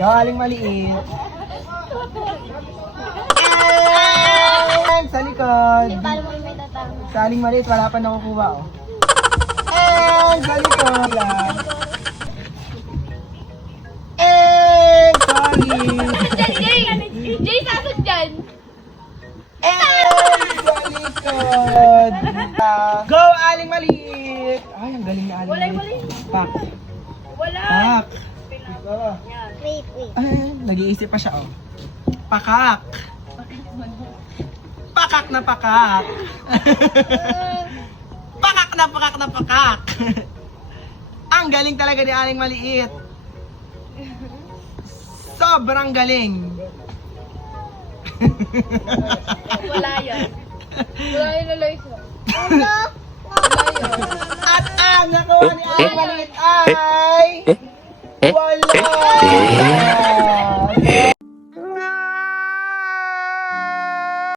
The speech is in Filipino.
Galing maliit. And sa likod. Paano mo may tatama? Sa aling maliit, wala pa nakukuha, oh. And sa likod lang. And sorry. Jay, sasag dyan! And sa likod. Go, aling maliit. Ay, ang galing na aling maliit. Pak. Pak. Wait. Ay, nag-iisip pa siya, oh. Pakak. Pakak na pakak. Pakak na pakak na pakak. Ang galing talaga ni aling maliit. Sobrang galing. Wala yan. Wala yun na Loisa. At ang nakuha ni aling maliit ay wala.